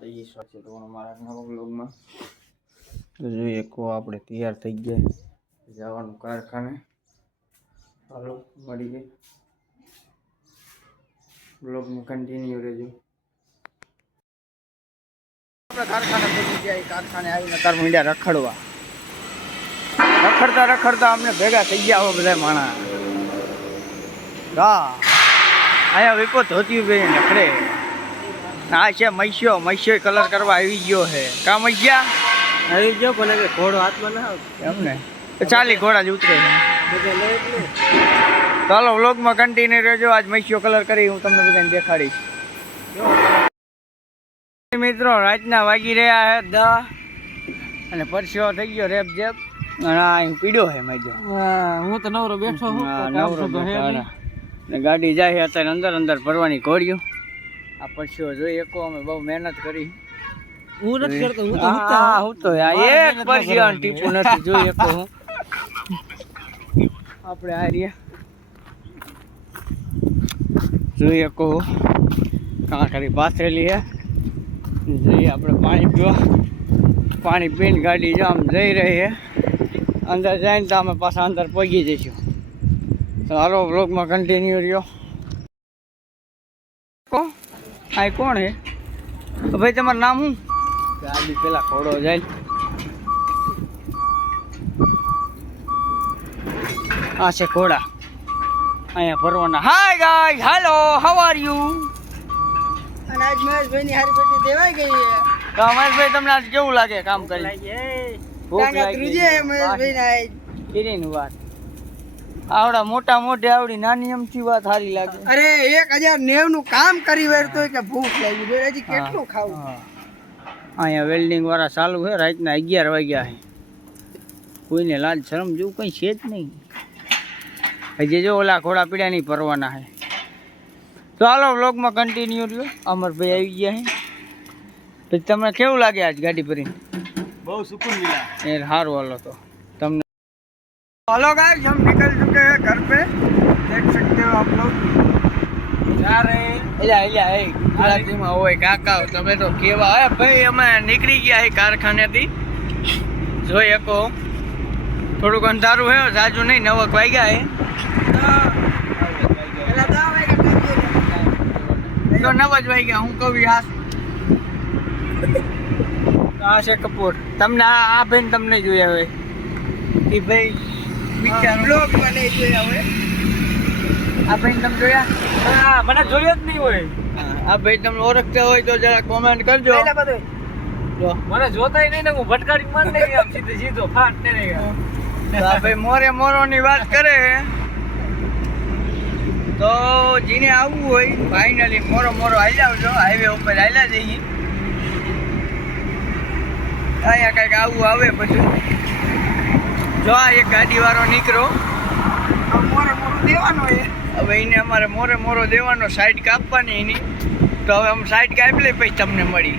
માતાજી સ્વાગત છે તમારું મારા નવા બ્લોગમાં તો જોઈએ કો આપણે તૈયાર થઈ ગયા જવાનું કારખાને. હાલો, મળી ગઈ. બ્લોગમાં કન્ટિન્યુ રહેજો. આપણે કારખાને પહોંચી ગયા કારખાને આવીને તાર મીંડ્યા રખડવા. રખડતા રખડતા અમને ભેગા થઈ ગયા હો બધા માણા હા, અહીંયા વિપો ધોતી ભાઈ નખડે આ છે મૈસ્યો મૈસ્યો કલર કરવા આવી ગયો છે. કા મૈયા આવી ગયો પણ ઘોડો હાથમાં ના એમ ને? તો ચાલી ઘોડા જ ઉતરે. ચાલો વ્લોગમાં કન્ટિન્યુ રહેજો. આજ મૈસ્યો કલર કરી હું તમને બધાને દેખાડીશ. મિત્રો રાતના વાગી રહ્યા છે દસ અને પરસ્યો થઈ ગયો રેપ જેપ. પીડ્યો છે મૈજો હું તો નવરો બેઠો હું હા, નવરો હે ગાડી જાય અત્યારે અંદર અંદર ભરવાની ઘોડ્યું આ પરસ્યો જોઈ એકો અમે બહુ મહેનત કરી. હું નથી કરતો હું તો હા, હા, હું. હું તો આ એક ન પરસ્યો નથી જોઈ એકો હું આપણે આ રહ્યા. જોઈ એકો કાંકરી પાથરેલી છે જઈએ આપણે પાણી પીવા પાણી પીને ગાડી જો આમ જઈ રહી છે અંદર જઈને તો અમે પાછા અંદર પગી જઈશું. તો હાલો બ્લોગમાં કન્ટિન્યુ રહ્યો. આ કોણ હે? તો ભાઈ તમારું નામ શું? ગાડી પેલા ખોડો જાય. આ છે ઘોડા. અહીંયા ભરવાના. Hi guys hello how are you અને આજ મહેશભાઈની હારી પેટી દેવાઈ ગઈ છે. તો અમરભાઈ તમને આજ કેવું લાગે કામ કરી લાગી, એ. ભૂખ લાગી. ત્રીજે મહેશભાઈને આજ. કિરીન વાત. આવડા મોટા મોઢે આવડી નાની અમથી વાત સારી લાગે. અરે એક હજાર નેવનું કામ કરી વેરતો કે ભૂખ લાગી બોલ હજી કેટલું ખાવું? અહીંયા વેલ્ડિંગ વાળા ચાલુ છે રાતના અગિયાર વાગ્યા છે. કોઈને લાજ શરમ જેવું કંઈ છે જ નહીં. હજી જો ઓલા ખોડા પીડા નહીં પરવાના છે. તો હાલો વ્લોગમાં કન્ટિન્યુ રહ્યો. અમરભાઈ આવી ગયા છે. પછી તમને કેવું લાગે આજ ગાડી ભરીને? બહુ સુકૂન મિલા એ સારું હાલો તો. हेलो गाइस हम निकल चुके हैं घर पे देख सकते हो आप लोग જા રહે એલા એલા એ ગુજરાતીમાં હોય કાકા તમે તો કેવા હે ભાઈ અમે નીકળી ગયા છે કારખાનેથી જોઈ શકો થોડુંક અંધારું હે જાજુ નહીં નવક વાગ્યા હે પેલા દા વાગે ટાંકી તો નવ જ વાગ્યા હું કવિ હાસ આ છે કપૂર તમને આ આ બેન તમને જોયા હોય એ ભાઈ બિચારો બ્લોગ જોયા હોય આ ભાઈ તમે જોયા. હા મને જોયો જ નહીં હોય. આ ભાઈ તમને ઓળખતા હોય તો જરા કોમેન્ટ કરજો. મને જોતાય નહીં ને હું ભટકાડી માર નહીં આમ સીધો સીધો ફાટ ને આ ભાઈ મોરે મોરોની વાત કરે તો જીને આવવું હોય ફાઇનલી મોરો મોરો હાલી આવજો. હાઈવે ઉપર આવ્યા જઈએ. અહીંયા કંઈક આવું આવે પછી. જો આ એક ગાડી વાળો નીકળો મોરે મોરો દેવાનો એ. હવે એને અમારે મોરે મોરો દેવાનો સાઈડ કાપવાની એની. તો હવે અમે સાઈડ કાપી લઈ પછી તમને મળી.